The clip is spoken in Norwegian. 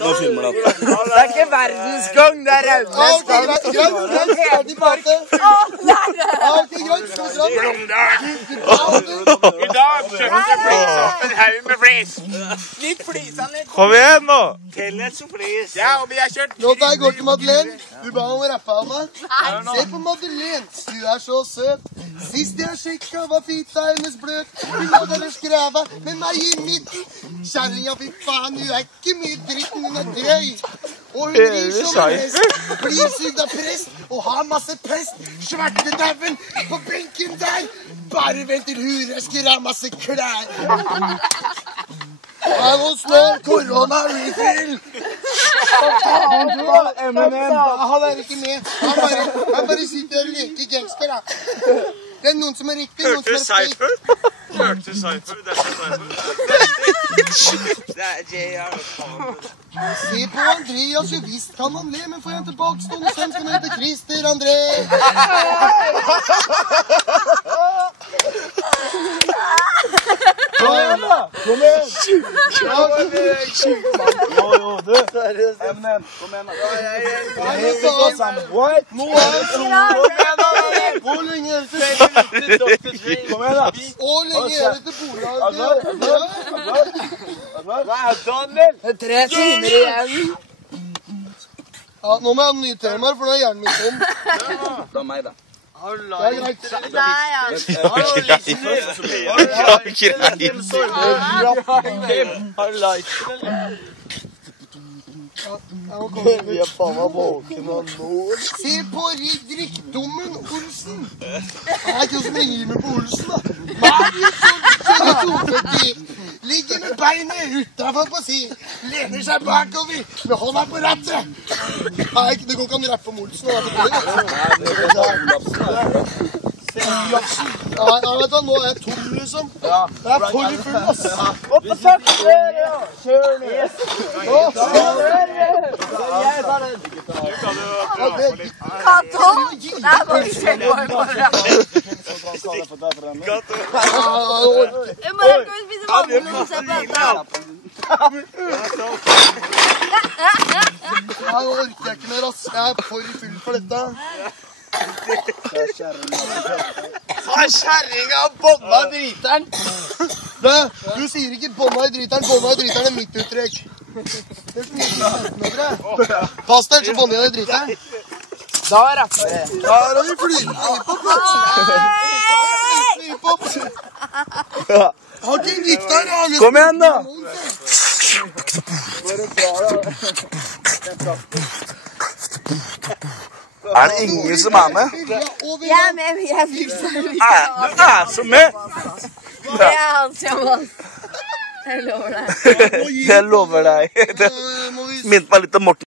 Nå filmer det. Det er ikke verdensgang, det er Raunesgang. I dag kjøpte Flisa en haug med flis. Litt flisene litt. Kom igjen nå! Ja, og vi har kjørt Låta går til Madeleine. Du ba om å rappe av meg. Se på Madeleine, du er så søt. Sist jeg sjekka var fitta hennes bløt. Hun hadde ellers skrevet med meg i midten. Kjerringa, fy faen, hun er ikke mye dritten, hun er drøy. Og hun rir som en hest, blir sugd av prest og har masse pest. Svartedauden på benken der. Bare vent til huresker har masse klær. Jeg må slå korona-refill. Han er ikke med. Han bare sitter og leker gangster, da. Det er noen som er riktig, noen som er fake. Hørte du Cypher? Det er ikke Cypher. Det er J.R. Se på Andreas, jo visst kan han le, men får jeg en tilbakestående sønn som heter Christer André. Kom igjen da! Kom igjen! Jo, du. Eminem, kom igjen da. What? Nå er det så. Hvor lenge er det til? Kom igjen da. Hvor lenge er det til bolaget? Hva er Daniel? Det er 3 timer igjen. Ja, nå må jeg ha nye temaer, for nå er hjernen min sånn. Det er meg da. Det er greit. Vi er faen meg våken av nå. Se på rikdommen Olsen. Det er ikke noe som ringer med på Olsen, da. Marius kjører 240. Ligger med beinet utenfor på si. Lener seg bakover med hånda på rattet. Nei, det går ikke an å rappe om Olsen. Det er for dårlig. Ja, vet du, nå er jeg tom, liksom. Det er for full, ass. What the fuck? Kjør ned. Kato! Det er bare skjedd på i morgen. I morgen skal vi spise vannmelon og se på dette. Jeg orker ikke mer, ass. Jeg er for full for dette. Kjerringa bånda i driteren. Du sier ikke bånda i driteren. Bånda i driteren er mitt uttrykk. Det er så mye pass deg, så bånda i driteren. Da rapper jeg. Da er vi flyr. Har ikke en gitar, da. Kom igjen da! Er det ingen som er med? Jeg er med, men jeg fikser det ikke. Du er så med! Det er hans jammer. Jeg lover deg. Jeg lover deg. Det minnet meg litt om Morten.